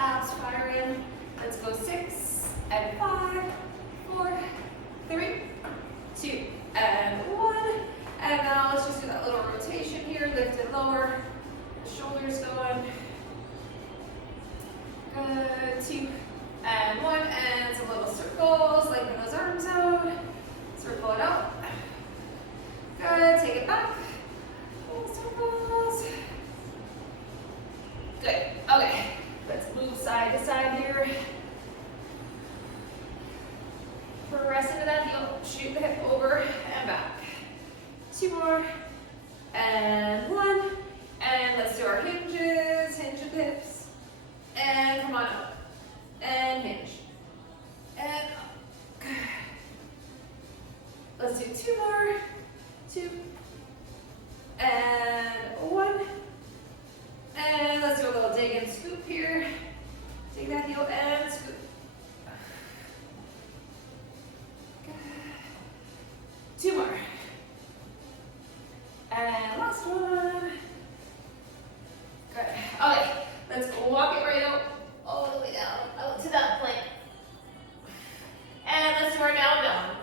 abs fire in. Let's go 6 and 5, 4, 3, 2, and 1. And now let's just do that little rotation here, lift and lower. The shoulders going. Good, 2 and 1, and some little circles, lengthen those arms out. Circle it out. Good, take it back. Little circles. Good, okay. Let's move side to side here. Press into that heel, shoot the hip over and back. 2 more, and 1. And let's do our hinges, hinge of hips. And come on up, and hinge. And up. Let's do 2 more, 2, and 1. And let's do a little dig and scoop here. Take that heel and scoop. 2 more. And last one. Good. Okay, let's walk it right out, all the way down, out to that plank. And let's do our down dog.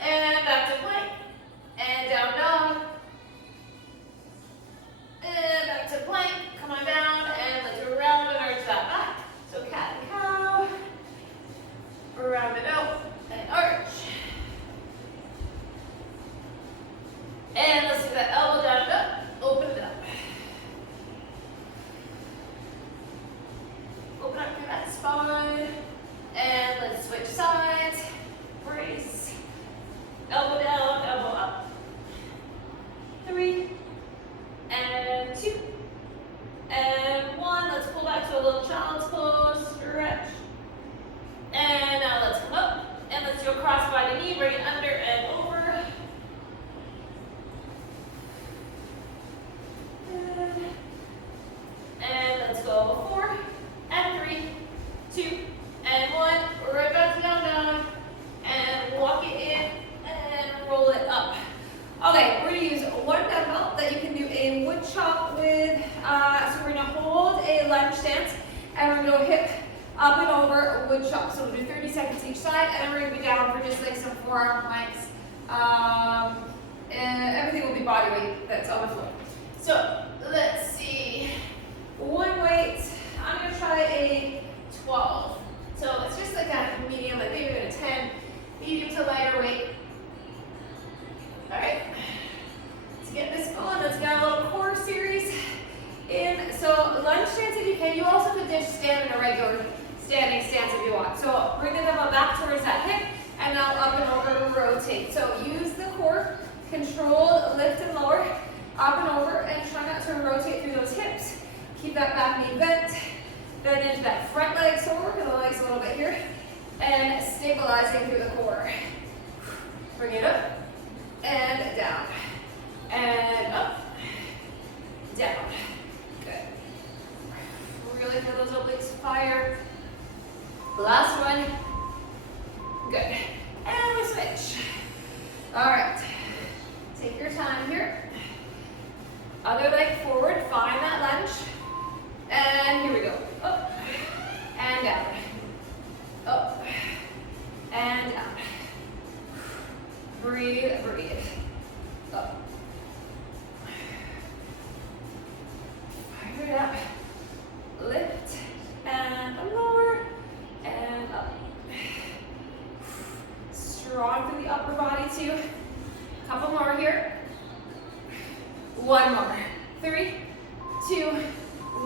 And back to plank. And down dog. And back to plank. Come on down, and let's round and arch that back. So cat and cow. Round it out and arch. And let's do that elbow down and up. Open it up. Open up through that spine. And let's switch sides. Brace. Elbow down, elbow up. 3. And 2. And 1. Let's pull back to a little child's pose. Stretch. And now let's come up. And let's do a cross-body knee. Bring it under and over. And let's go 4 and 3, 2 and 1. Right back to down dog. And walk it in and roll it up. Okay, we're going to use one dumbbell that you can do a wood chop with. So we're going to hold a lunge stance and we're going to go hip up and over wood chop. So we'll do 30 seconds each side, and then we're going to be down for just like some forearm planks. And everything will be body weight that's on the floor. So let's see. One weight, I'm going to try a 12. So it's just like a medium, like maybe a 10, medium to lighter weight. All right, let's get this going. Let's get a little core series in. So lunge stance if you can. You also could just stand in a regular standing stance if you want. So bring the dumbbell back towards that hip, and now up and over, rotate. So use the core, controlled lift and lower, up and over, and try not to rotate through those hips. Keep that back knee bent. Bend into that front leg, so work the legs a little bit here, and stabilizing through the core. Bring it up, and down, and up, down. Good. Really feel those obliques fire. Last one. Good. And we switch. All right. Take your time here. Other leg forward, find that lunge. And here we go. Up and down. Up and down. Breathe, breathe. Up. Fire it up. Lift and lower and up. Strong through the upper body too. Couple more here. One more. 3, 2,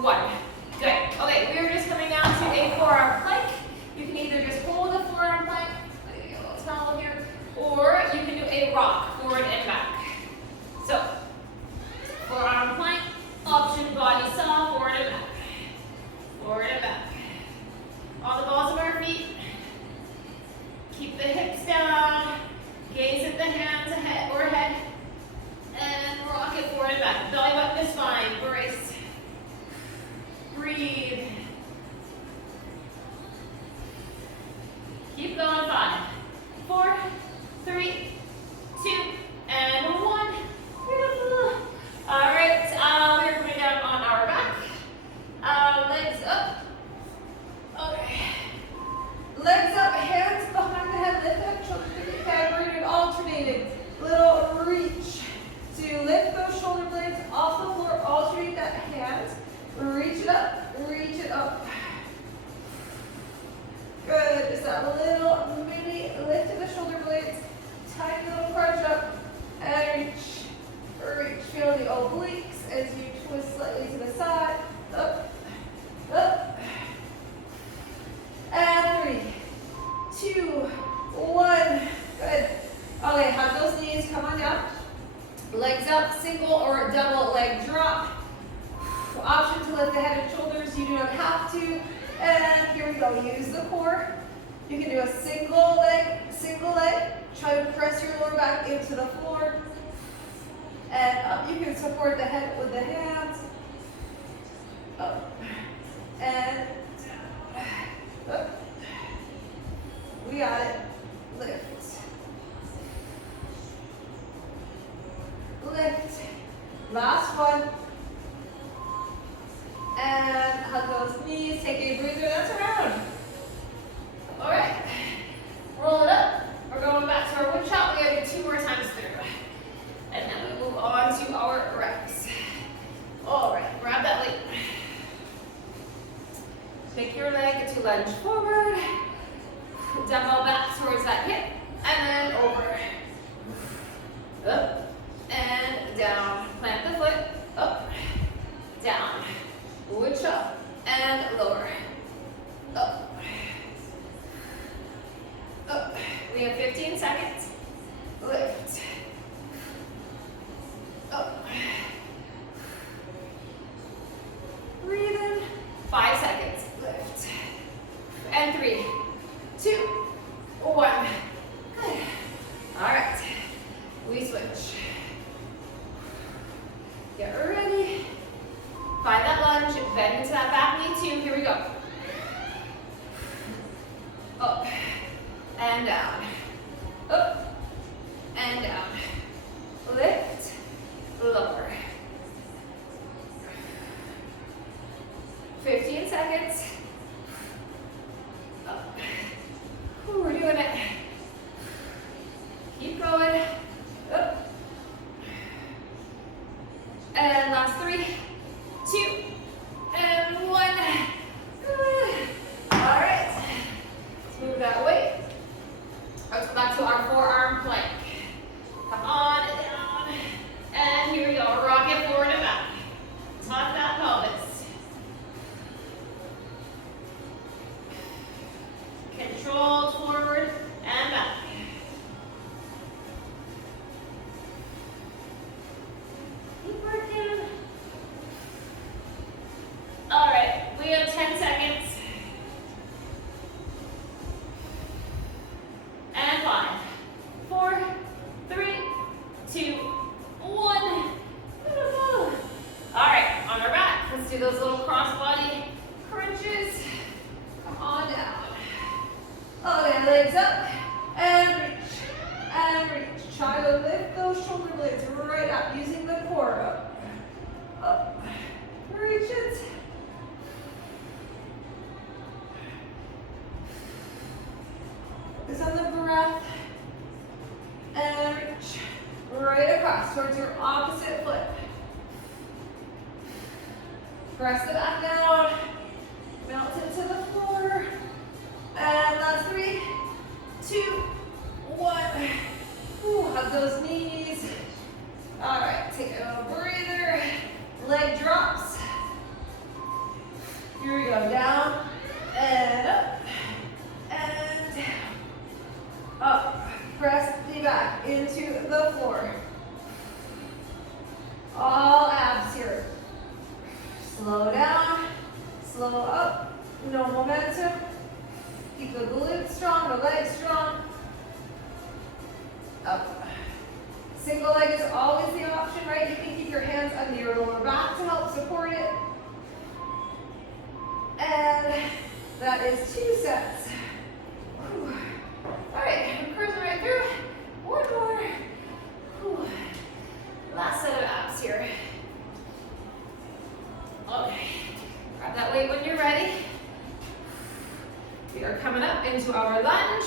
1. Good. Okay, we are just coming down to a forearm plank. You can either just hold a forearm plank, let me get a little towel here, or you can do a rock, forward and back. So, forearm plank, option body saw, forward and back. Forward and back. On the balls of our feet. Keep the hips down. Gaze at the hands ahead, overhead. And rock it forward and back. Belly button is fine. Brace. Breathe. Keep going. 5, 4, 3, 2, and 1. Beautiful. All right, we're coming down on our back. Reach it up, reach it up. Good, just that little mini lift in the shoulder blades. Tiny little crunch up, and reach, reach. Feel the obliques as you twist slightly to the side. Up, up. And 3, 2, 1. Good. Okay, hug those knees, come on down. Legs up, single or double leg drop. Option to lift the head and shoulders, you do not have to. And here we go, use the core. You can do a single leg. Try to press your lower back into the floor. And up, you can support the head with the hands. Up, and down, up. We got it, lift. Lift, last one. And hug those knees, take a breather, that's around. All right, roll it up. We're going back to our wood chop. We gotta do 2 more times through. And then we move on to our reps. All right, grab that weight. Take your leg to lunge forward. Dumbbell back towards that hip. And then over. Up and down. Plant the foot. Up, down. Wood chop and lower. Up. Up. We have 15 seconds. Lift. Up. Breathe in. 5 seconds. Lift. And 3, 2, 1. Good. All right. We switch. Get ready. Find that lunge, bend into that back knee too. Here we go. Up and down. Up and down. Lift, lower. 15 seconds. Up. Ooh, we're doing it. Keep going. Up. And last 3, 2, and 1. Good. All right. Let's move that weight. Let's go back to our forearm plank. Come on down. And here we go. Rock it forward and back. Tuck that pelvis. Control forward and back. Keep working. All right, we have 10 seconds. And 5, 4, 3, 2, 1. Beautiful. All right, on our back, let's do those little crossbody crunches. Come on down. Okay, legs up, and reach, and reach. Try to lift those shoulder blades right up, using the core. Up, up, reach it. Focus on the breath, and reach right across towards your opposite foot. Press the back down, melt into the floor, and last 3, 2, 1. Ooh, hug those knees. All right, take a breather, leg drops. Here we go, down, and up, and down. Up, press the back into the floor. All abs here. Slow down, slow up, no momentum. Keep the glutes strong, the legs strong. Up. Single leg is always the option, right? You can keep your hands under your lower back to help support it. And that is 2 sets. Whew. All right, I'm cruising right through. 1 more. Whew. Last set of abs here. Okay, grab that weight when you're ready. We are coming up into our lunge.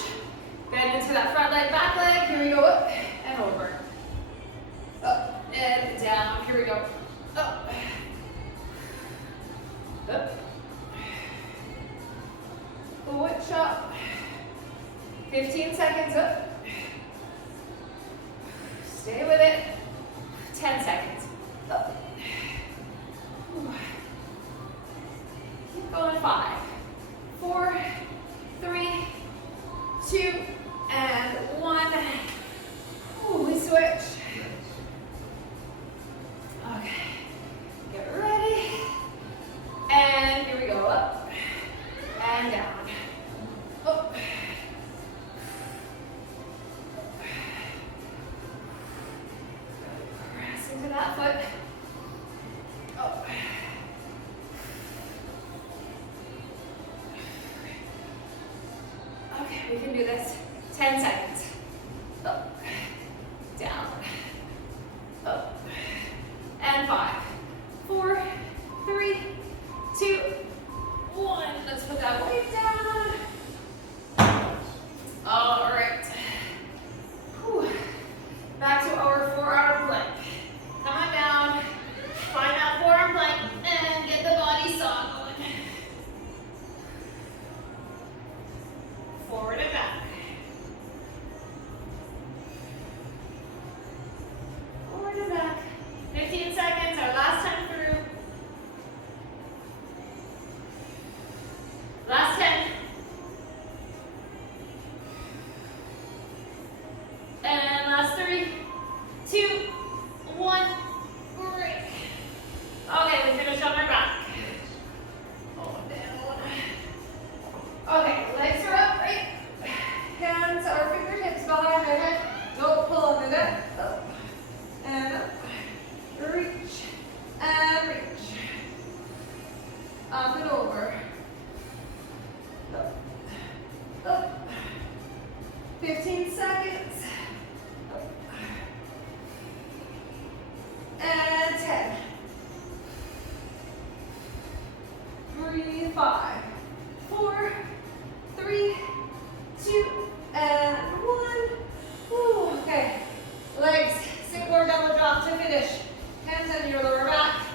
Bend into that front leg, back leg. Here we go, up and over. Up and down. Here we go. Up. Up. Foot chop. 15 seconds up. Stay with it. 10 seconds. Up. Keep going. 5, 4, 3, 2, and 1. Ooh, we switch. Okay. Get ready. And here we go. Up and down. Up. Press into that foot. Up. Okay, we can do this. 10 seconds. Up, down, up, and 5, 4, 3, 2, 1. Let's put that weight down. All right. Whew. Back to our forearm plank. Come on down. Find that forearm plank and get the body saw going. Forward and back. Forward and back. 15 seconds, our last time through. Last 10. And last 3, 2, 1. Break. Okay, we finished on our back. Hold down. Okay, legs are up, right? Hands or fingertips behind the head. Don't pull under that. Up and up. Reach and reach. Up and over. Up. Up. 15 seconds. Up. And 10. Breathe. 5, 4, 3, 2, and 1. Whew, okay. Legs, single or double drop to finish. Hands on your lower back,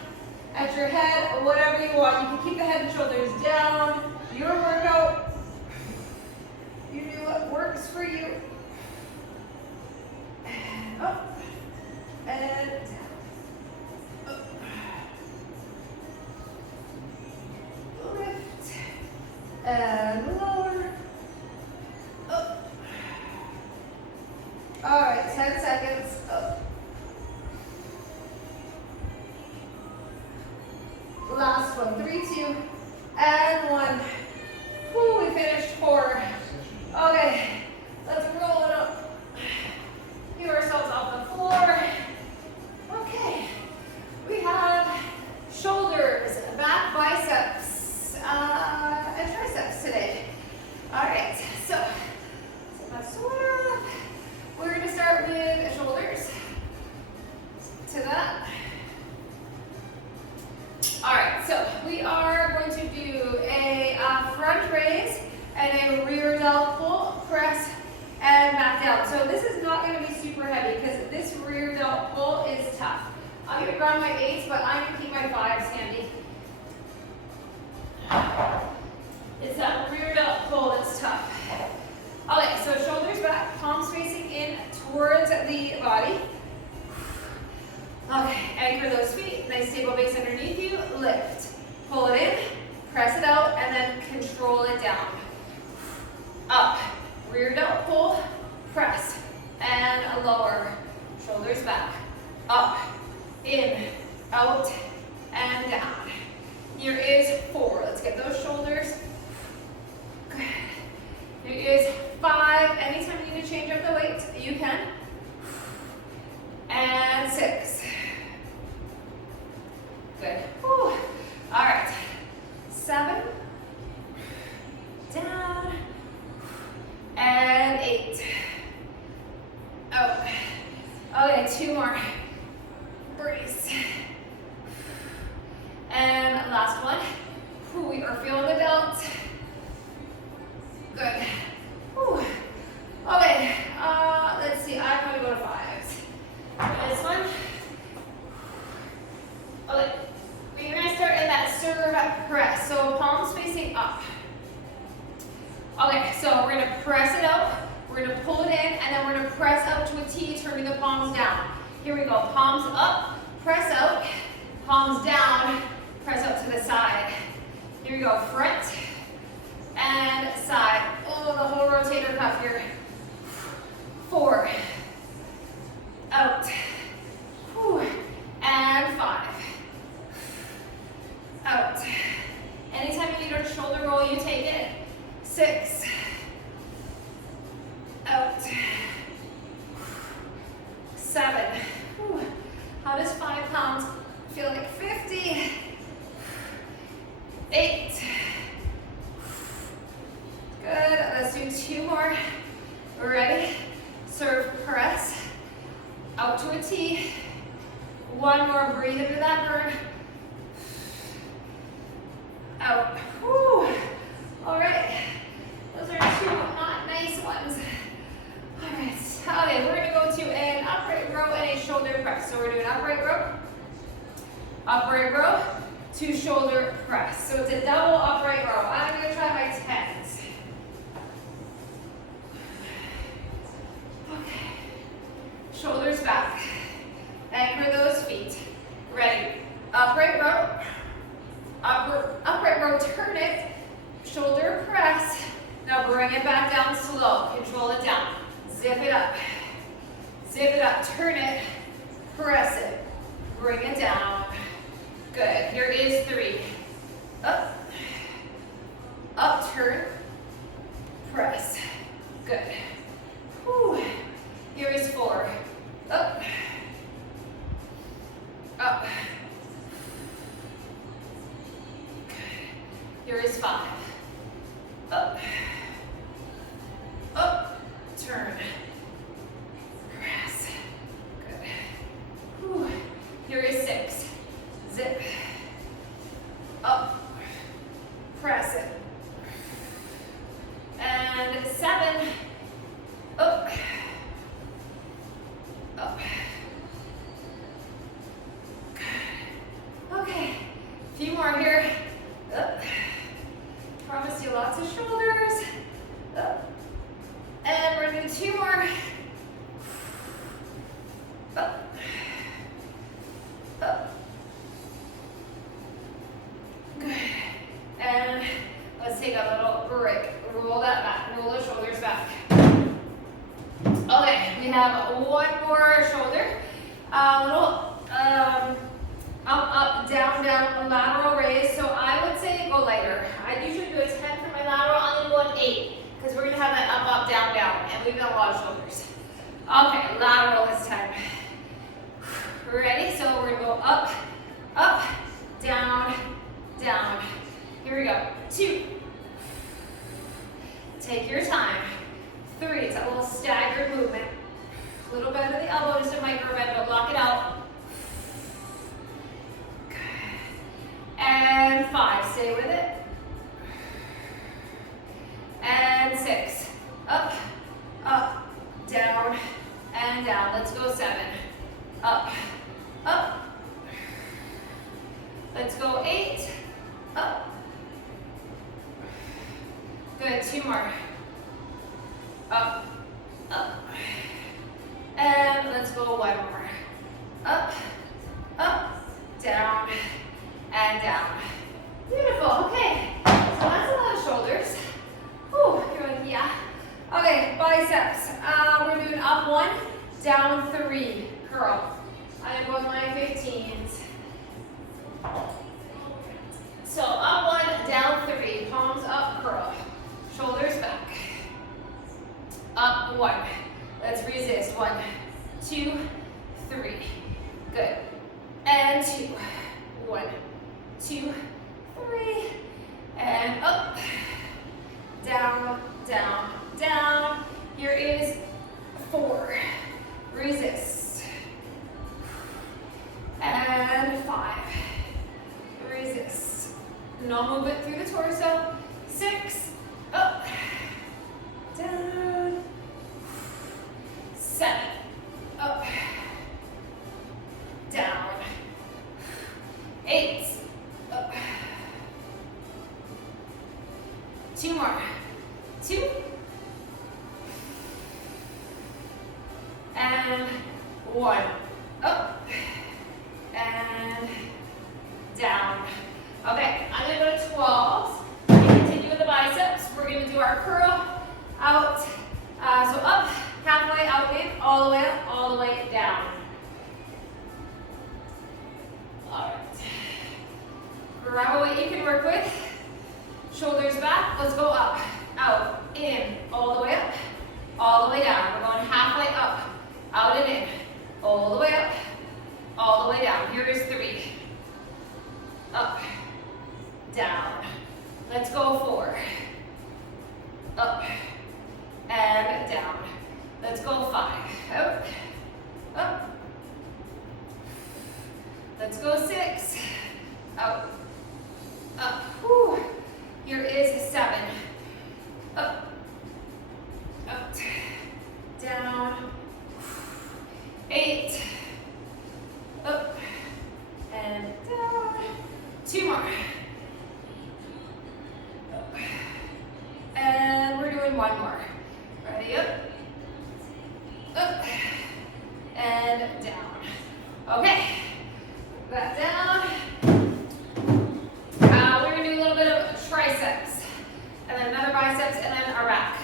at your head, whatever you want. You can keep the head and shoulders down. Your workout. You do what works for you. And up, and down. Up. Lift, and lower. Up. All right, 10 seconds. Up. Last one. 3, 2, and 1. Whew, we finished 4. Okay, let's roll it up. Give ourselves off the floor. Okay, we have shoulders, back, biceps, and triceps today. All right, so take my sweater off. We're going to start with shoulders. To that. All right, so we are going to do a front raise and a rear delt pull, press, and back down. So this is not going to be super heavy because this rear delt pull is tough. I'm going to grab my 8s, but I'm going to keep my 5s handy. It's that rear delt pull that's tough. Okay, so shoulders back, palms facing in towards the body. Okay, anchor those feet, nice stable base underneath you, lift. Pull it in, press it out, and then control it down. Up, rear delt pull, press, and lower. Shoulders back, up, in, out, and down. Here is 4. Let's get those shoulders. Good. Here is 5. Anytime you need to change up the weight, you can. And 6. Good. Whew. All right. 7. Down. And 8. Out. Okay, 2 more. Brace. And last one. Whew, we are feeling the delts. Good. Whew. Okay, let's see. I'm going to go to 5s. This one. Okay, we're going to start in that serve press. So palms facing up. Okay, so we're gonna press it out, we're gonna pull it in, and then we're gonna press up to a T, turning the palms down. Here we go, palms up, press out, palms down, press out to the side. Here we go, front and side. Oh, the whole rotator cuff here. 4, out, whew, and 5, out. Anytime you need a shoulder roll, you take it. 6, out, 7, whew. How does 5 pounds feel like 50? 8, good, let's do 2 more. Ready? Serve press, out to a T. 1 more, breathe into that burn. Out, whew. All right, those are 2 not nice ones. All right, okay, we're gonna go to an upright row and a shoulder press. So we're doing upright row to shoulder press. So it's a double upright row. I'm gonna try my 10s. Okay, shoulders back, anchor those feet. Ready, upright row, upright row, turn it, shoulder press. Now bring it back down slow, control it down. Zip it up, turn it, press it, bring it down. Good, here is 3. Up, turn, press. Good. Whew. Here is 4. Up, up. Good. Here is 5. Up, turn, press. Good. Whew. Here is 6. Zip, up, press it. And 7, up, up. Good. Okay, a few more here. Up. Promise you lots of shoulders. Up. And we're gonna do 2 more. Up. Up. Good. And let's take a little break. Roll that back. Roll the shoulders back. Okay, we have 1 more shoulder. A little up, down, lateral raise. So I would say go lighter. I usually do a 10 for my lateral. I'm gonna go an 8 because we're gonna have that up, down, and we've got a lot of shoulders. Okay, lateral this time. Ready? So we're gonna go up, down. Here we go. 2. Take your time. 3. It's a little staggered movement. A little bend of the elbow, just a micro bend, but block it out. Good. And 5. Stay with it. And 6. Up, down, and down. Let's go 7. Up. Let's go 8. Up. Good. 2 more. Up. And let's go 1 more. Up, down, and down. Beautiful. Okay. So that's a lot of shoulders. Whew, you're like, yeah. Okay, biceps. We're doing up 1, down 3. Curl. I'm going with my 15s. So up 1, down 3. Palms up, curl. Shoulders back. Up 1. Let's resist. 1, 2, 3. Good. And 2. 1, 2, 3. And up. Down. Here is 4. Resist. And 5. Resist. No movement through the torso. 6. Up. Down. 7. Up. Down. 8. Up. 2 more. 2. And 1. Up. And down. Okay, I'm going to go to 12s. We continue with the biceps. We're going to do our curl out. So up, halfway, out, in, all the way up, all the way down. All right. Grab a weight you can work with. Shoulders back. Let's go up, out, in, all the way up, all the way down. We're going halfway up, out and in, all the way up, all the way down. Here is 3. Up, down. Let's go 4. Up, and down. Let's go 5. Out, up. Let's go 6. Out, up. Whew. Here is 7. Up, up, down. 8. Up, and down. 2 more. Up. And we're doing 1 more. Ready? Up, up, and down. Okay, put that down. We're going to do a little bit of triceps, and then another biceps, and then our back.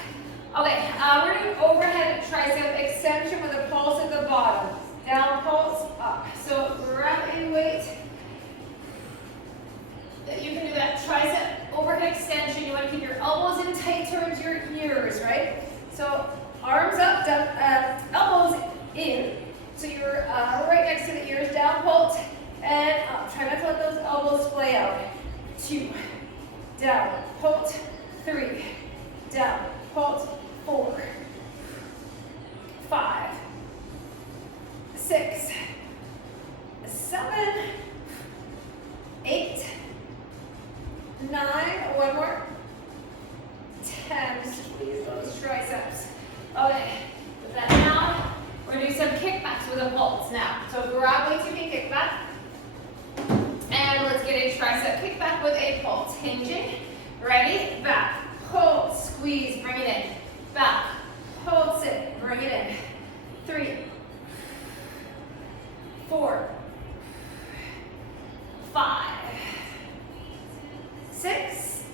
Okay, we're doing overhead tricep extension with a pulse at the bottom. Down, pulse, up. So grab a weight. You can do that tricep overhead extension. You want to keep your elbows in tight towards your ears, right? So arms up, down, elbows in. So you're right next to the ears, down, pulse, and up. Try not to let those elbows splay out. 2, down, pulse, 3, down, pulse, 4, 5, 6, 7, 8, 9, 1 more, 10, squeeze those triceps. Okay, put that down. We're going to do some kickbacks with a pulse now. So grab weights you can kick back. And let's get a tricep kickback with a pulse. Hinging. Ready? Back. Pulse. Squeeze. Bring it in. Back. Pulse it. Bring it in. 3, 4, 5, 6,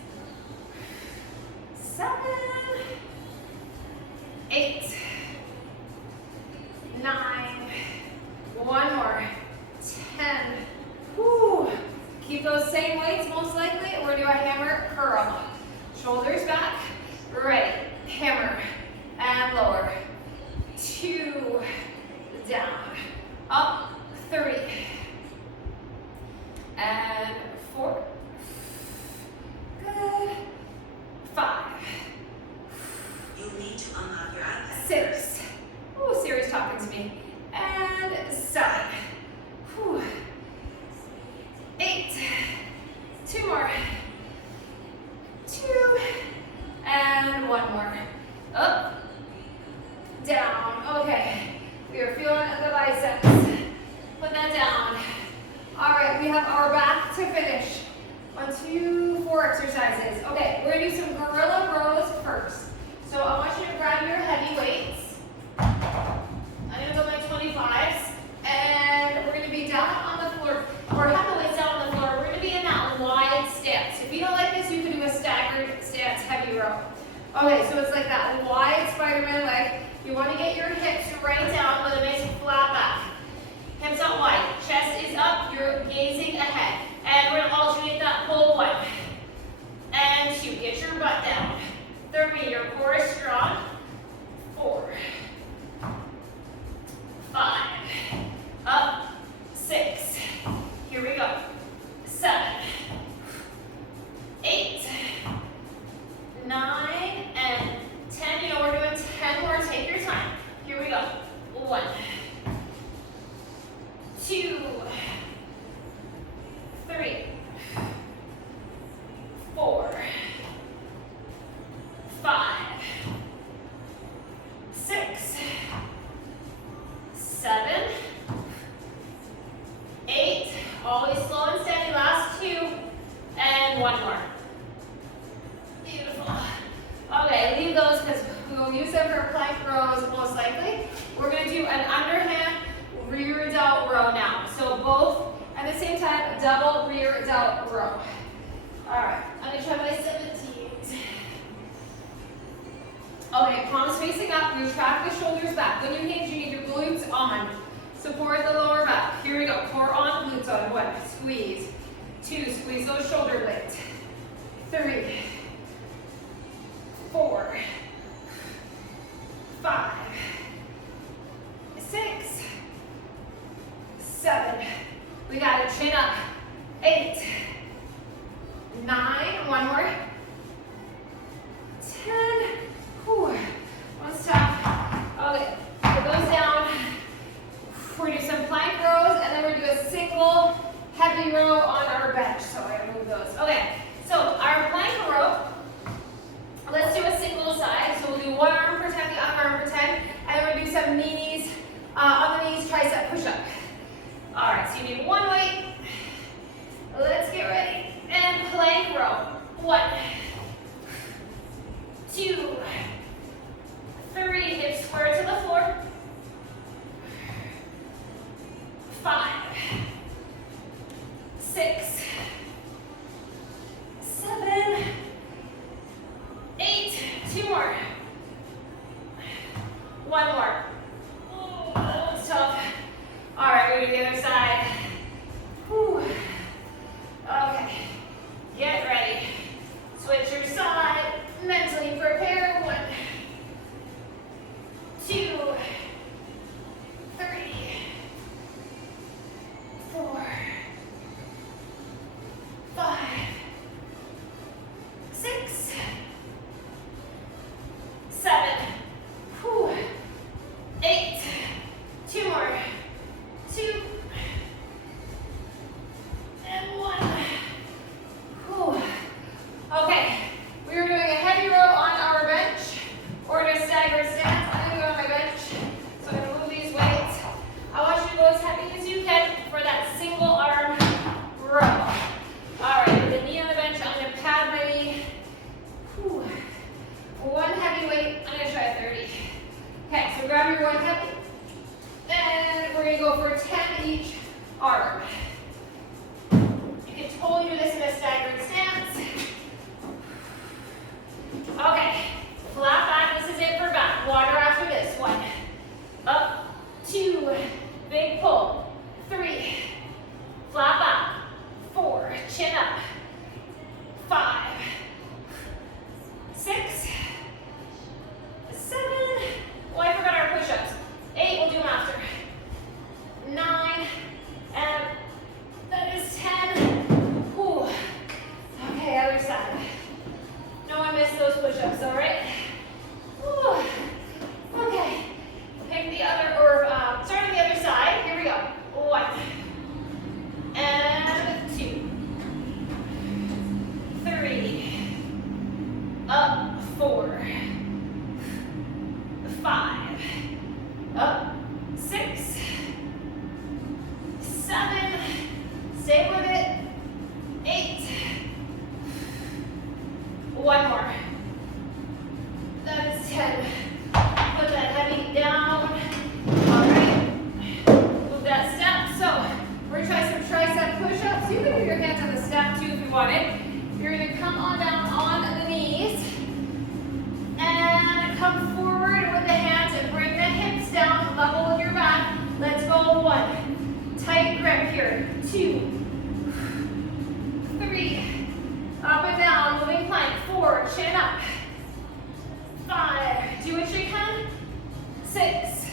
7, 8, 9, 1 more, 10. Whew. Keep those same weights most likely. We're going to do a hammer curl. Shoulders back. Ready. Hammer and lower. 2, down. Up. 3. And 4. Good. 5. You'll need to unlock your iPad. 6. Ooh, Siri's talking to me. And 7. Whew. 8. 2 more. 2. And 1 more. Up. Down. Okay. We are feeling the biceps. Put that down. All right, we have our back to finish. 1, 2, 4 exercises. Okay, we're gonna do some gorilla rows first. So I want you to grab your heavy weights. I'm gonna go my 25s, and we're gonna be down on the floor, or have the weights down on the floor. We're gonna be in that wide stance. If you don't like this, you can do a staggered stance heavy row. Okay, so it's like that wide Spider-Man leg. You want to get your hips right down with a nice flat back. Hips out wide, chest is up, you're gazing ahead. And we're gonna alternate that. Pull 1 and 2. Get your butt down. 3, your core is strong. 4, 5, up, 6. Here we go. 7, 8, 9, and 10. You know, we're doing 10 more. Take your time. Here we go. 1, 2, 3, we'll use them for plank rows most likely. We're going to do an underhand rear delt row now. So both at the same time, double rear delt row. All right, I'm going to try my 17s. Okay, palms facing up, retract the shoulders back. When you hinge, you need your glutes on. Support the lower back. Here we go, core on, glutes on. 1, squeeze. 2, squeeze those shoulder blades. 3, 4, 5, 6, 7. We got it, chin up. 8, 9, one more. 10, whew, one stop. Okay, put those down. We're gonna do some plank rows, and then we're gonna do a single heavy row on our bench. So I'm gonna move those. Okay, so our plank row, let's do a single side. So we'll do one arm per 10, the other arm per 10, and then we're gonna do some knees, on the knees, tricep push-up. All right, so you need one weight. Let's get ready. And plank row. 1, 2, 3, hips square to the floor. 5, 6, 7, 8, 2 more. 1 more. Oh, that was tough. All right, we're gonna do the other side. Whew. Okay, get ready. Switch your side, mentally prepare. 1, 2, 3, 4, 5, 6, 7, whew, 8, 2 more, 2, and 1. Whew. Okay, we are doing a heavy row on our bench, or a staggered stance. I'm going to go on my bench, so I'm going to move these weights. I want you to go as heavy as you can for that single arm row. All right, with the knee on the bench, I'm going to pad my knee. Whew. One heavy weight, I'm going to try 30. Okay, so grab your one heavy, and we're going to go for 10 each arm. You can totally do this in a staggered stance. Okay, flat back, this is it for back. Water after this. 1, up, 2, big pull. 3, flat back. 4, chin up. 5, 6, 7, oh, I forgot our push-ups. 8, we'll do them after. 9, and that is 10. Whew. Okay, other side. No one missed those push-ups, all right? Whew. Okay, pick the other, or start on the other side. Here we go. 1, and 2, 3, up, 4, 5, up, 6, 7, stay with it, 8, 1 more, that is 10, put that heavy down, all right, move that step. So we're going to try some tricep push-ups. You can do your hands on the step too if you wanted. You're going to come on down on the knees, and come forward with the hands and bring the hips down, level with your back. Let's go. 1, tight grip here. 2, 3, up and down, moving plank. 4, chin up. 5, do what you can. 6,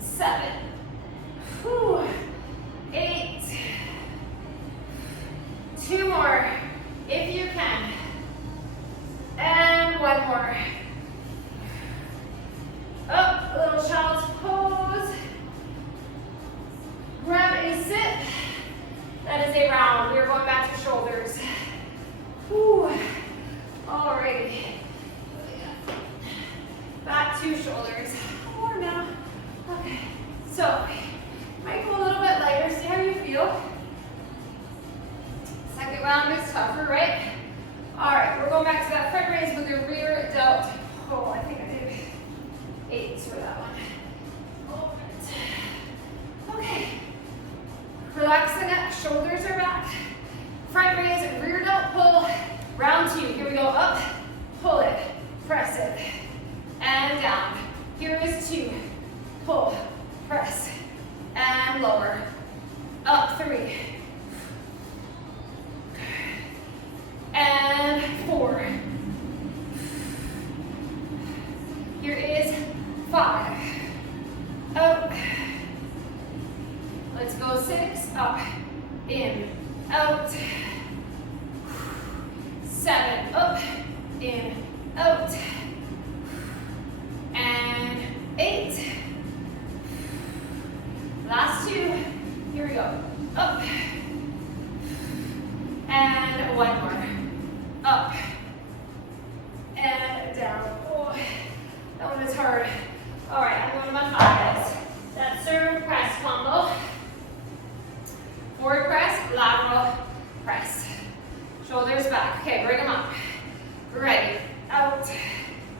7, whew, 8, 2 more, if you can. And 1 more. Up, a little child's pose. Grab a sit. That is a round. We are going back to shoulders. Whew. Alrighty. Back to shoulders. More now. Okay. So, might go a little bit lighter. See how you feel. Second round is tougher, right? All right, we're going back to that front raise with your rear delt pull. I think I did 8 for that one. Okay. Relax the neck, shoulders are back. Front raise, rear delt pull. Round 2. Here we go. Up, pull it, press it, and down. Here is 2. Pull, press, and lower. Up 3. And 4. Here is 5. Out. Let's go 6. Up, in, out. 7. Up, in, out. And 8. Last 2. Here we go. Up. And 1 more. Up. And down. Oh, that one is hard. All right, I'm going to my 5s. That serve press combo. Forward press, lateral press. Shoulders back. Okay, bring them up. Ready. Out.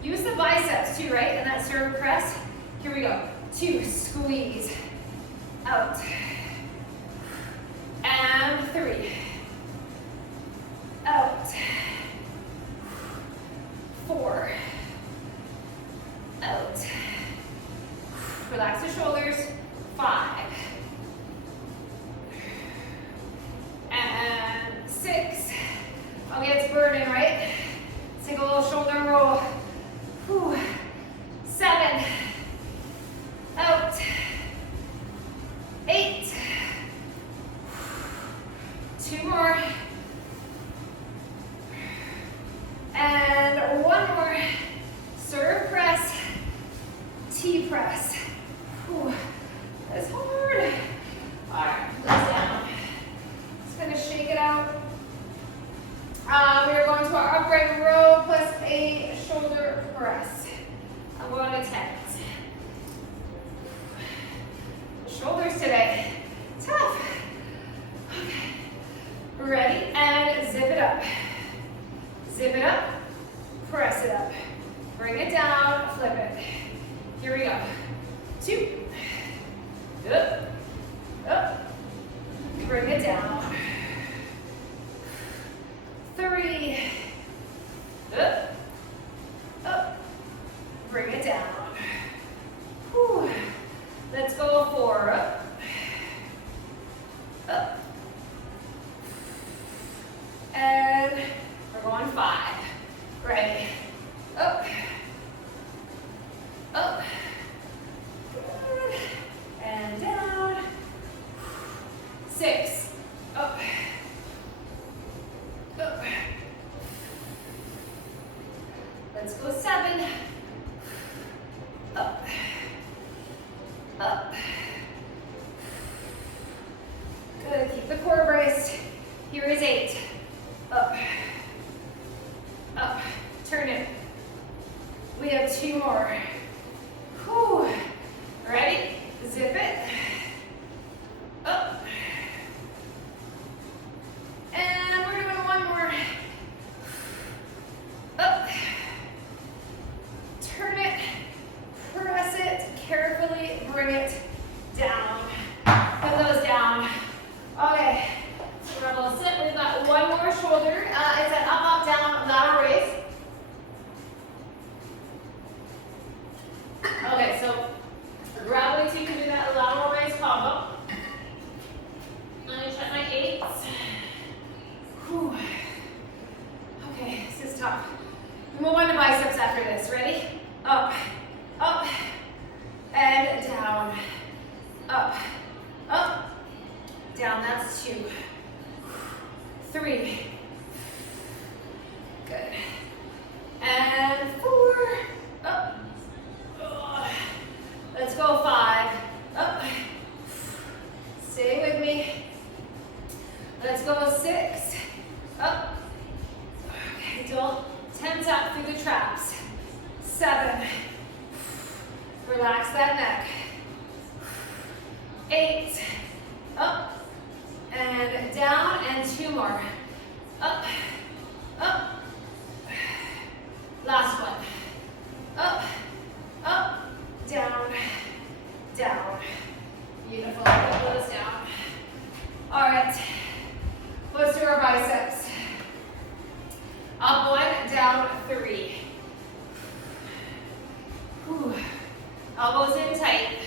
Use the biceps too, right? In that serve press. Here we go. 2, squeeze. Out. And 3. Out. 4. Out. Relax the shoulders. 5. And 6. Okay, it's burning, right? Let's take a little shoulder roll. Whew. 7. Out. 8. 2 more. And 1 more. Serve press. T-press. Whew. That's hard. All right, let's down. Just gonna shake it out. We are going to our upright row plus a shoulder press. I'm going to 10s. Shoulders today. Tough. Okay. Ready? And zip it up. Zip it up. Press it up. Bring it down. Flip it. Here we go. 2. Up. Up. Bring it down. 3. Up. Up. Bring it down. Whew. Let's go 4. Up. Up. And we're going 5. Ready. Up. Up. Good. And down. 6. Up. Up. Let's go 7. Up. Up. Good. Keep the core braced. Here is 8. Up. Up. Turn it. We have 2 more. Whew. Ready? Zip it. Up. And we're doing 1 more. Up. Turn it. Press it. Carefully bring it down. Put those down. Okay. So we're going to sit. We've got 1 more shoulder. It's an up, up, down, lateral raise. Okay, so gravity 2 can do that lateral raise combo. Let me check my 8s. Whew. Okay, this is tough. Move on to biceps after this. Ready? Up, up, and down. Up, up, down. That's 2. 3. Good. And 4. Up. Let's go 5. Up. Stay with me. Let's go 6. Up. Okay, don't tense up through the traps. 7. Relax that neck. 8. Up. And down. And 2 more. Up 1, down 3. Whew. Elbows in tight.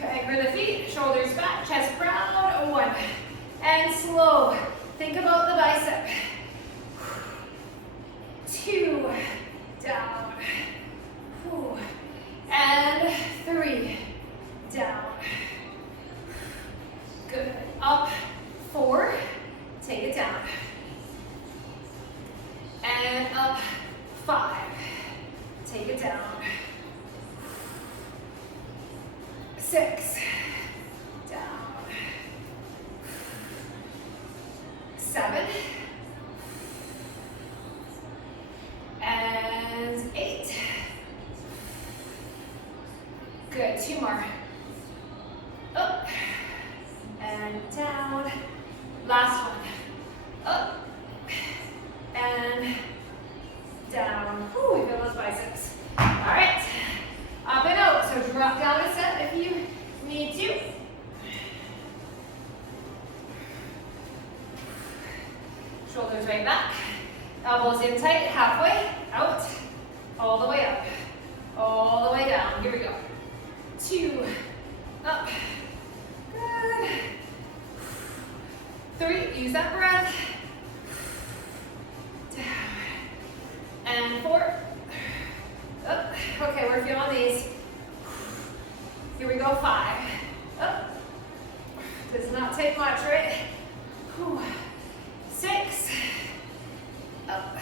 Anchor the feet, shoulders back, chest proud. 1. And slow. Think about the bicep. 2. Down. Whew. And 3. Down. Good. Up. 4. Take it down. And up. 5. Take it down. 6. Down. 7. And 8. Good. 2 more. Up. And down. Last one. Up. And down. Whew, we feel those biceps. All right. Up and out. So drop down a set if you need to. Shoulders right back. Elbows in tight, halfway, out, all the way up, all the way down. Here we go. 2, up. Good. 3, use that breath. Down. And 4, up. Okay, we're feeling these. Here we go, 5, up. Does not take much, right? Whew. 6, up.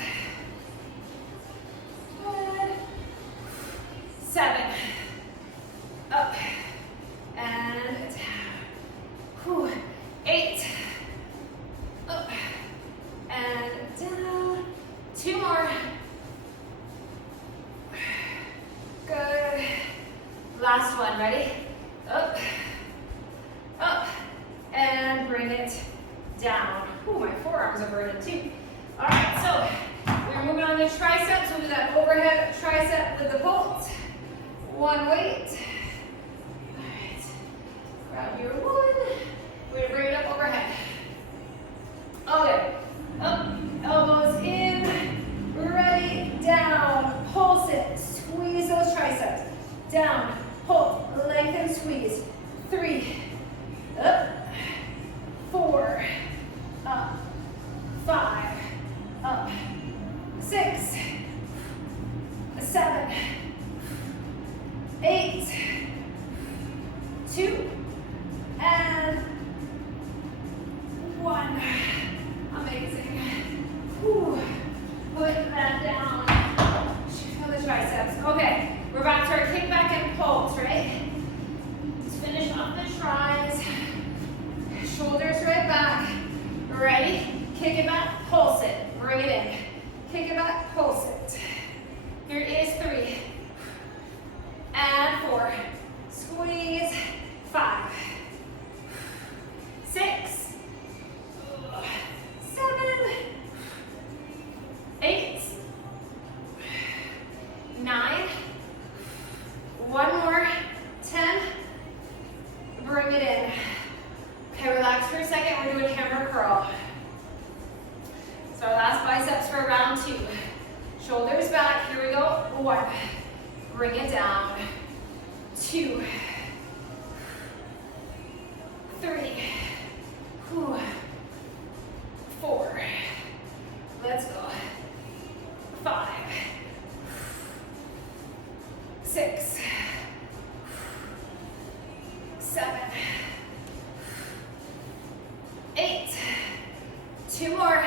Good. 7, up. And down. Whew. 8, up. And down. 2 more. Good. Last one, ready? Up, up, and bring it down. Ooh, my forearms are burning too. All right, so we're moving on to triceps. We'll do that overhead tricep with the pulse. 1 weight. All right, grab your 1. We're gonna bring it up overhead. Okay, up, elbows in, ready, down, pulse it, squeeze those triceps. Down, pull, lengthen, squeeze. 3, up, 4, up, 5, up, 6, 7, 8, 2, and 1. Amazing. Whew. Put that down. Feel the triceps. Okay, we're back to our kickback and pulse, right? Let's finish off the tries. Shoulders right back. Ready? Kick it back, pulse it. Bring it in. Kick it back, pulse it. Here is 3. And 4. Squeeze. 5. 6. 7. 8. 9. 1 more. 10. Bring it in. Okay, relax for a second. We're doing hammer curl. So our last biceps for round 2. Shoulders back. Here we go. 1. Bring it down. 2. 3. 4. Let's go. 5. 6. 7. 8. 2 more.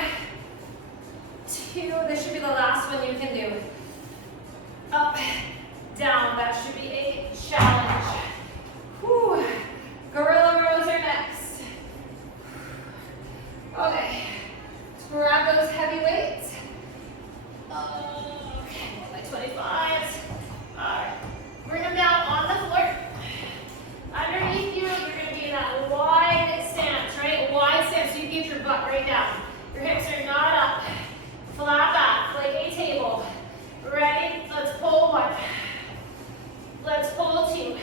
2. This should be the last one you can do. Up, down. That should be a challenge. Whew. Gorilla rows are next. Okay. Let's grab those heavy weights. Okay, my 25s. Alright. Bring them down on the floor. Underneath you, you're going to be in that wide stance, right? Wide stance, so you get your butt right down. Your hips are not up. Flat back, like a table. Ready? Let's pull 1. Let's pull 2.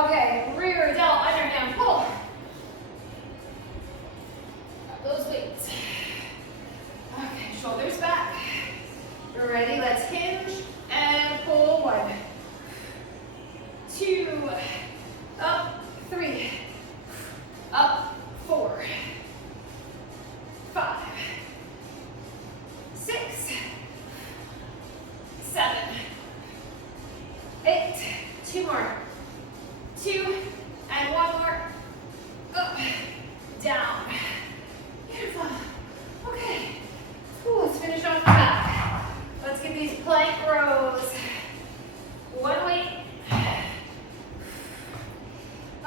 Okay, rear delt, underhand pull. Grab those weights. Okay, shoulders back. You're ready, let's hinge and pull. 1, 2, up, 3, up, 4, 5, 6, 7, 8, 2 more, 2, and 1 more, up, down, beautiful, okay, ooh, let's finish off the back, let's get these plank rows, 1 weight,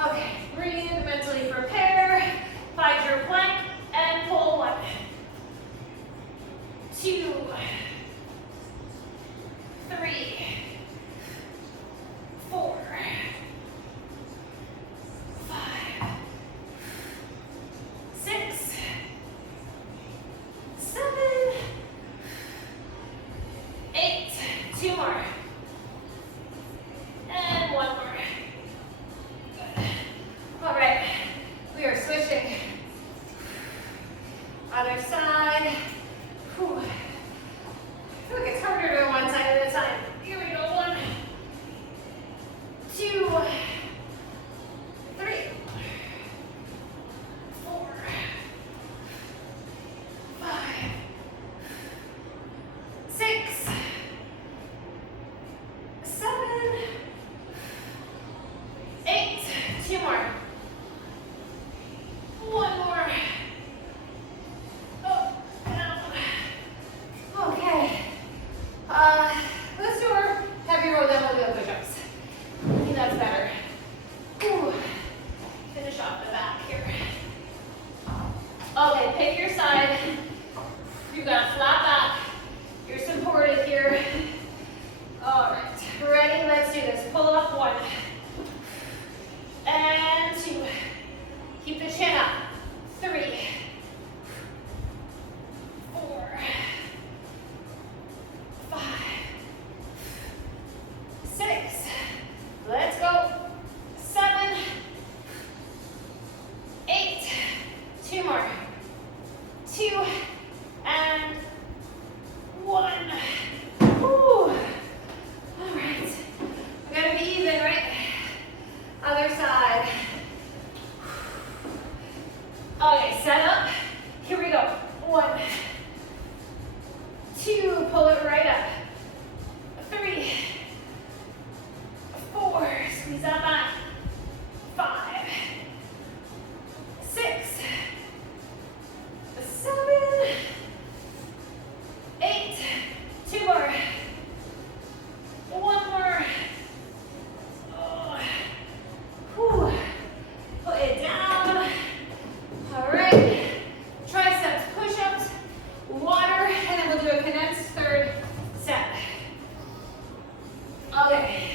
okay, breathe, mentally prepare, find your plank, and pull. 1, 2, 3, 4, 5, 6, 7, 8, 2 more, and 1 more. Good. All right, we are switching. Other side. Whew. I feel like it's harder to do one side at a time. Here we go. 1, 2, 3, 4, 5, 6, 7, 8. 2 more. 1 more. Up, down. Okay. Let's do our heavy row double wheel push-ups. I think that's better. Whew. Finish off the back here. Okay, pick your side. You've got a flat back. You're supported here. All right, ready? Let's do this. Pull up. 1 and 2. Keep the chin up. 3, 4, 5, 6. Let's go. 7, 8. 2 more. 2 and 1. Woo. All right. We gotta be even, right? Other side. Okay, set up. Here we go. 1, 2, pull it right up. 3, 4, squeeze that back. 5, 6, 7, 8. 2 more. 1 more. Oh. Whew. Put it down. All right. Triceps push-ups, water, and then we'll do a condensed third set. Okay.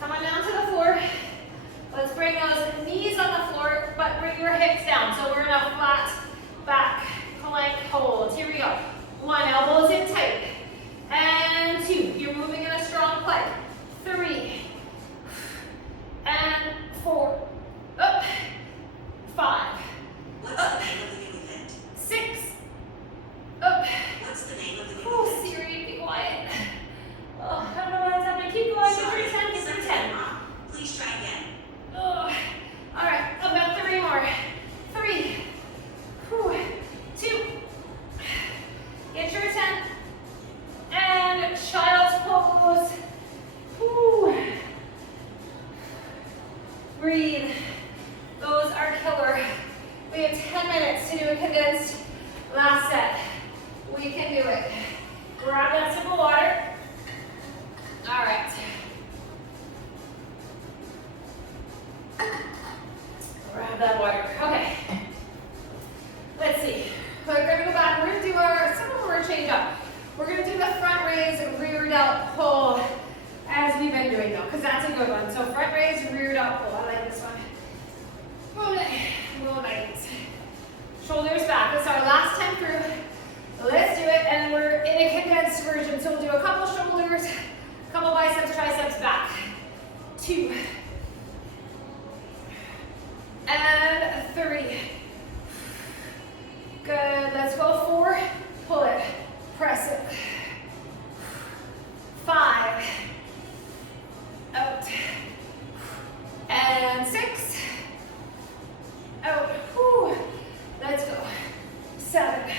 Come on down to the floor. Let's bring those knees on the floor, but bring your hips down. So we're in a flat back plank hold. Here we go. 1, elbows in tight. And 2, you're moving in a strong plank. 3, and 4, up, 5, What's the name of the new event? 6, up. What's the name of the new Oh, event? Siri, be quiet. Oh, I don't know what's happening. Keep going. Get through 10, get through 10. Please try again. Oh. All right, about 3 more. 3, whew, 2, get your 10, and child's pose. Whew. Breathe. Those are killer. We have 10 minutes to do a condensed last set. We can do it. Grab that sip of water. All right. Grab that water. Okay. Let's see. We're gonna go back. We're gonna do some of our change up. We're gonna do the front raise, rear delt pull as we've been doing though, because that's a good one. So front raise, rear delt pull. I like this one. Roll nice. Shoulders back. This is our last 10 through. Let's do it, and we're in a condensed version. So we'll do a couple shoulders, a couple biceps, triceps back. 2, 3. Good, let's go 4. Pull it, press it. 5. Out. And 6. Out. Whew. Let's go. 7.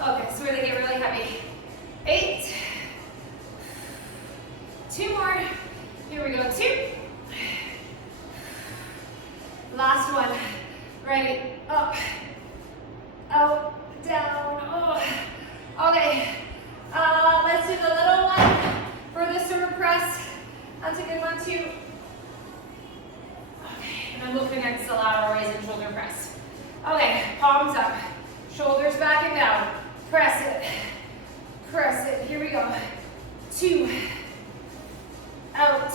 Okay, so we're gonna get really heavy. 8. 2 more. Here we go. 2. Last one. Ready? Up. Out. Down. Oh. Okay. Let's do the little one for the sword press. That's a good one too. Okay, and then we'll connect the lateral raise and shoulder press. Okay, palms up, shoulders back and down. Press it. Press it. Here we go. 2. Out.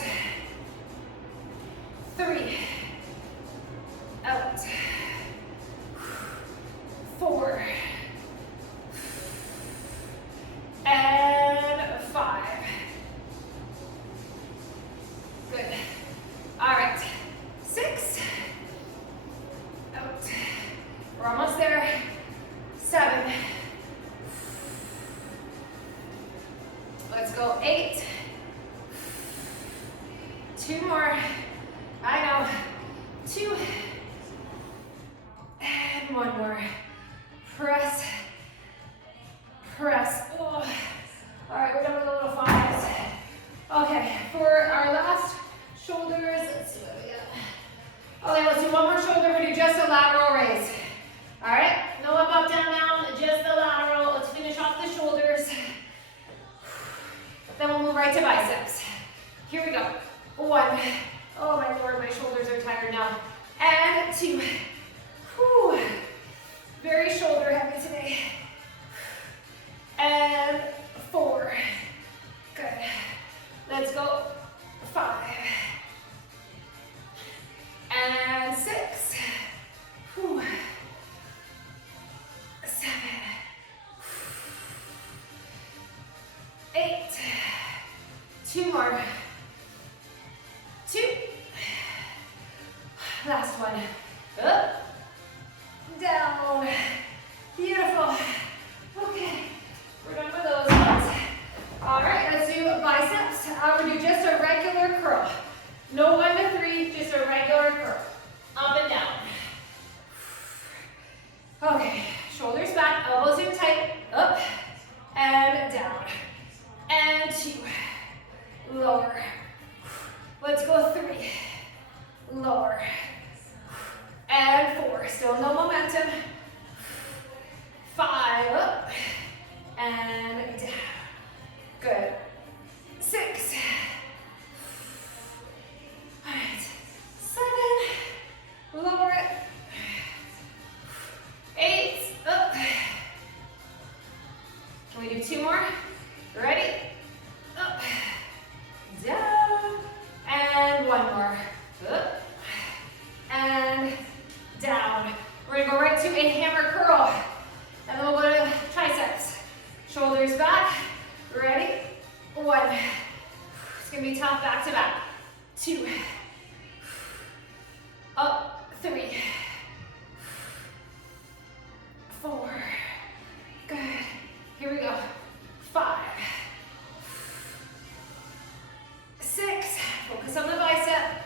3. Out. 4. And 5. Good. All right. 6. Out. We're almost there. 7. Let's go. 8. 2 more. I know. 2. And 1 more. Press. Press. Oh. All right, we're done with the little 5s. Okay, for our last shoulders, let's see what we got. Okay, let's do 1 more shoulder. We do just a lateral raise. All right, no up, down, down, just the lateral. Let's finish off the shoulders. Then we'll move right to biceps. Here we go. 1. Oh my Lord, my shoulders are tired now. And 2. Whew. Very shoulder heavy today. And 4. Good. Let's go. 5. And 6. Whew. 7. 8. 2 more. 2. Last one. Up. Down. Beautiful. Okay. We're done with those ones. All right, let's do biceps. I'm going to do just a regular curl. No 1 to 3, just a regular curl. Up and down. Okay, shoulders back, elbows in tight. Up and down. And 2. Lower. Let's go 3. Lower. And 4. Still no momentum. 5. Up. And down. Good. 6. All right. 7. Lower it. 8. Up. Can we do 2 more? Ready? Up. Down. And 1 more. Up. And down. We're going to go right to a hammer curl. And then we'll go to triceps. Shoulders back. Ready? 1. It's going to be tough back to back. 2. Up. 3. 4. Good. Here we go. 5. 6. Focus on the bicep.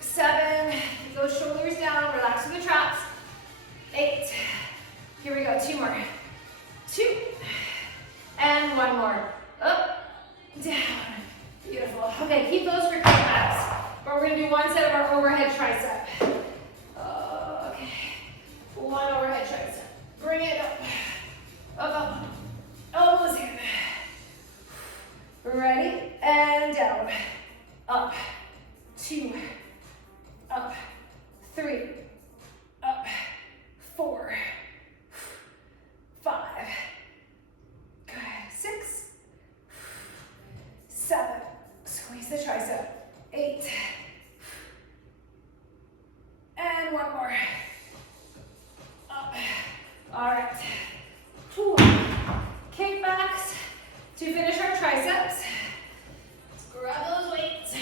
7. Keep those shoulders down. Relax through the traps. 8. Here we go. 2 more. 2. And 1 more. Up. Down. Beautiful. Okay, keep those for quick abs. But we're going to do 1 set of our overhead tricep. Okay. 1 overhead tricep. Bring it up. Up, up. Elbows in. Ready? And down. Up. 2. Up. 3. Up. 4. 5. Good. 6. 7. Squeeze the tricep. 8. And 1 more. Up. All right. 2. Kickbacks to finish our triceps. Let's grab those weights.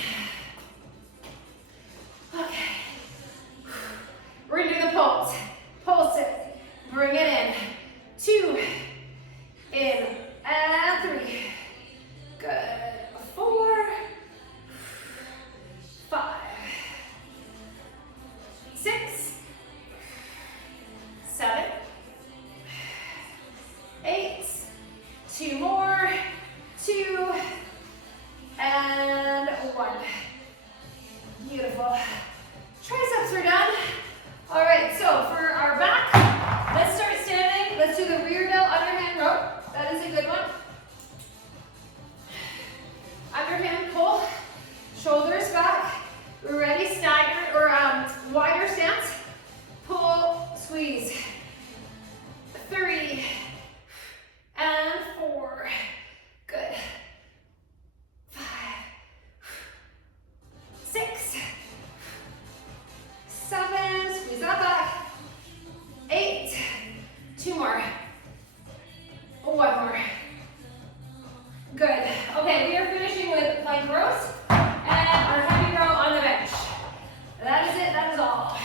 one. Beautiful. Triceps are done. All right, so for our back, let's start standing. Let's do the rear delt underhand row. That is a good one. Underhand pull, shoulders back. We're ready, staggered or wider stance. Pull, squeeze. 3 and 4. Good. 5, 6, 7. Squeeze that back. 8. 2 more. 1 more. Good. Okay, we are finishing with plank rows and our heavy row on the bench. That is it. That is all.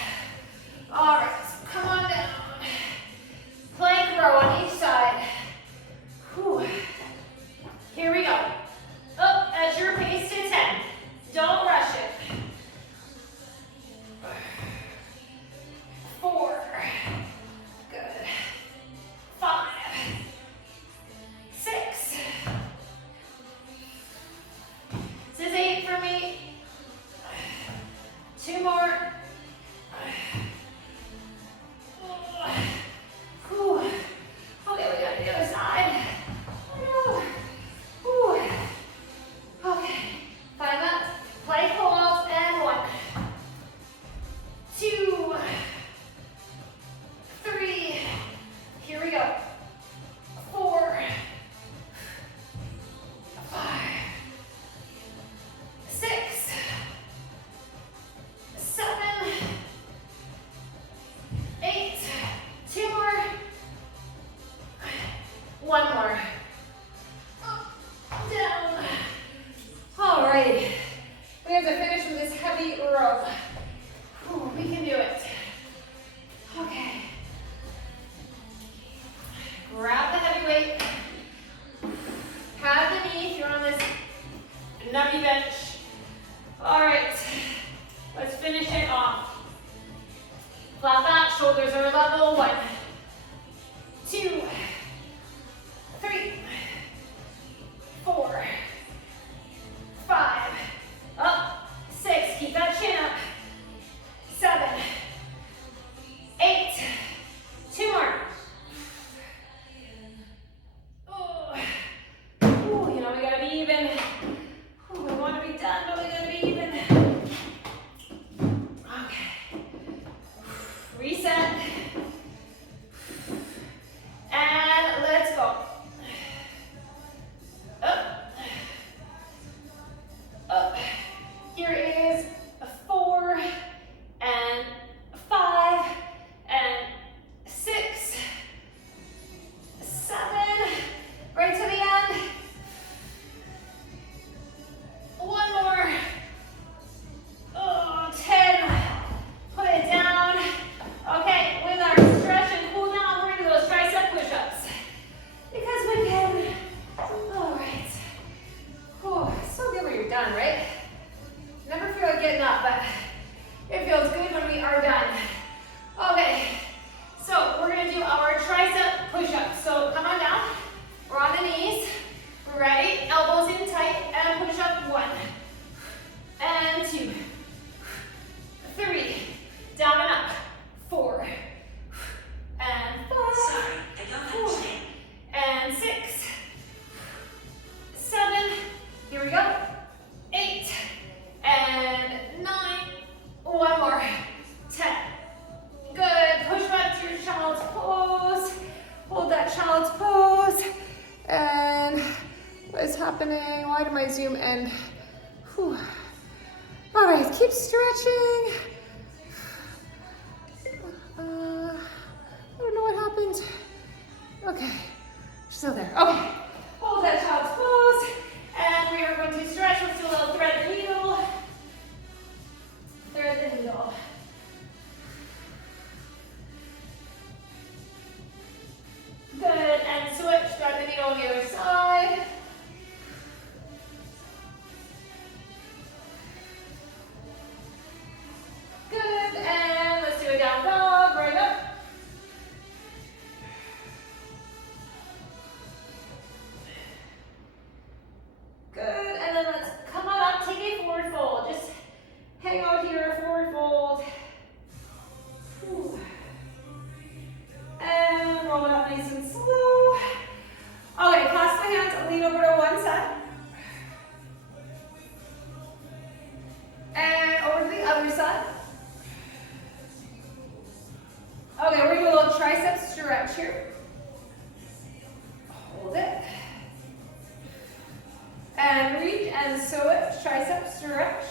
All right. Come on down. Plank row on each side. Whew. Here we go. Up at your pace to 10. Don't rush it. 4. Good. 5. 6. This is 8 for me. 2 more. Whew. Okay, we got the other side. Whew. Okay. 5 up. Plank pull-ups and 1. 2. 3. Here we go. 4. 5. 6. 7. 8. 2 more. 1 more. Up, down. All right. We have to finish with this heavy row. Whew, we can do it. Okay. Grab the heavy weight. Pad the knee if you're on this nubby bench. All right. Let's finish it off. Flat back, shoulders are level. 1, 2, 3, 4, 5, up, 6, keep that chin up, 7, 8, 2 more. Oh. Ooh, you know, we gotta be even. Ooh, we want to be done, but we gotta be even. Okay. Reset. And let's go. Up. Up. Here is 4 and 5 and 6, 7. Right to the end. 1 more. Oh, 10. Put it down. Okay, with our stretch and cool down, we're gonna do those tricep push-ups. Because we can. All right. Oh, so good when you're done, right? Never feel like getting up, but it feels good when we are done. Okay, so we're gonna do our tricep push-ups. So come on down. We're on the knees. Ready? Elbows in tight and push up. 1 and 2, 3, down and up. 4 and 5. Sorry, I don't understand. And 6, 7. Here we go. 8 and 9. 1 more. 10. Good. Push back to your child's pose. Hold that child's pose. And what is happening? Why did my Zoom end? Whew. All right, keep stretching. I don't know what happened. Okay, still there. Okay, hold that child's pose. And we are going to stretch. Let's do a little thread the needle. Thread the needle. Good, and switch, thread the needle on the other side. side. Okay, we're gonna do a little tricep stretch here. Hold it. And reach and switch, tricep stretch.